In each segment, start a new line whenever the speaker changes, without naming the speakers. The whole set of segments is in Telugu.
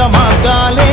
మార్గాలే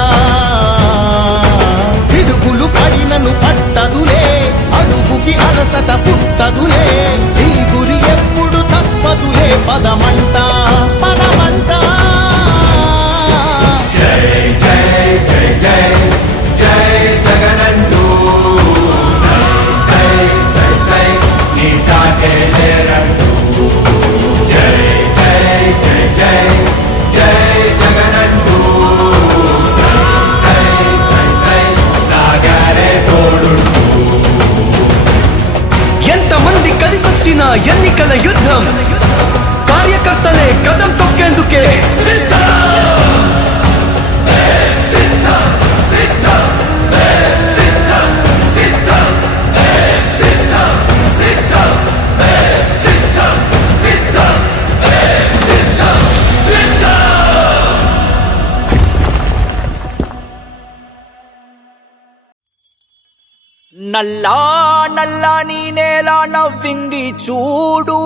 పదమంట పదమంట
జై జై జై జై జై జగనంటూ సై సై సై సై నీ సాటే లేరంటూ జై జై జై జై జై జగనంటూ సై సై సై సై సాగరే తోడుంటూ
ఎంతమంది కలిసొచ్చిన ఎన్నికల యుద్ధం కార్యకర్తలే కదం తొక్కేందుకే
నల్లా నల్లా నీ నేల నవ్వింది చూడు.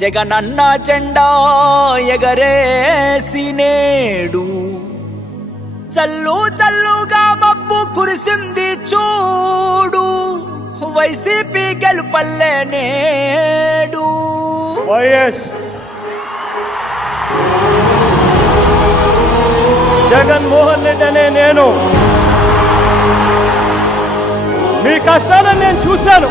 జగనన్న జెండా ఎగరేసి నేడు చల్లు చల్లుగా మబ్బు కురిసింది చూడు. వైసీపీ గెలుపల్లే నేడు.
వైఎస్ జగన్మోహన్ రెడ్డి అనే నేను. మీ కష్టాలను నేను చూశాను.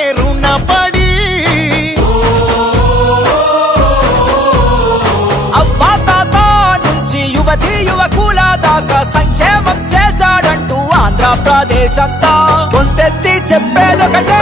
ఆంధ్రప్రదేశ్ కొంతెత్తి చెప్పేదొకటే.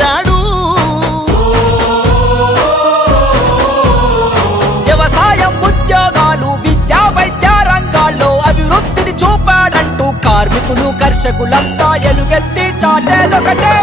కార్మికులు కర్షకులంతా ఎలుగెత్తి చాటేదొకటే.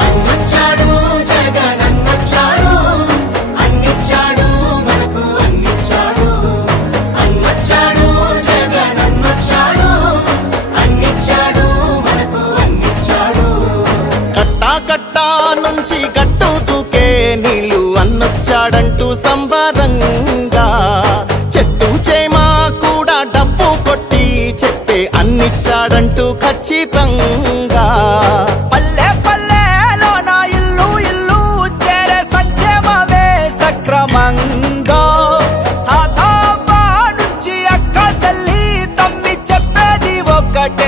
ಕಟ್ಟೆ